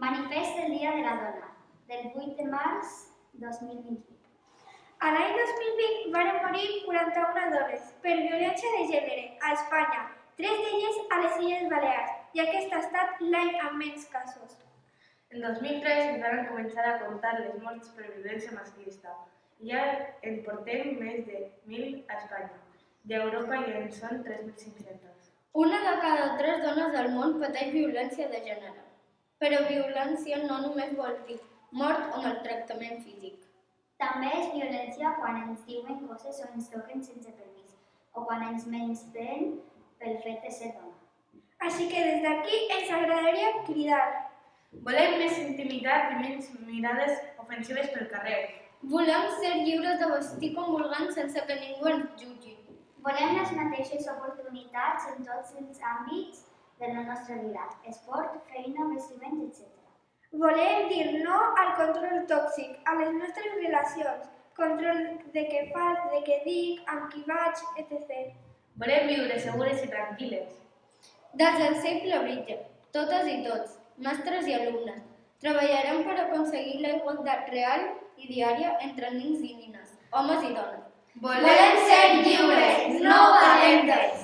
Manifest del Dia de la Dona, del 8 de març 2021. A l'any 2020 van morir 41 dones per violència de gènere a Espanya, 3 d'elles a les Illes Balears, i aquest ha estat l'any amb menys casos. En 2003 es van començar a comptar les morts per violència masclista. Ja en portem més de 1.000 a Espanya. D'Europa ja en són 3.500. Una de cada 3 dones del món pateix violència de gènere. Però violència no només vol dir mort o maltractament físic. També és violència quan ens diuen coses o ens toquen sense permís, o quan ens menyspreen pel fet de ser dona. Així que des d'aquí ens agradaria cridar. Volem més intimitat i menys mirades ofensives pel carrer. Volem ser lliures de vestir com vulguem sense que ningú ens jutgi. Volem les mateixes oportunitats en tots els àmbits de la nostra vida, esport, feina, vestiment, etc. Volem dir no al control tòxic, a les nostres relacions, control de què faig, de què dic, amb qui vaig, etc. Volem viure segures i tranquil·les. Des del segle XX, totes i tots, mestres i alumnes, treballarem per aconseguir la igualtat real i diària entre nens i nines, homes i dones. Volem ser lliures, no valentes!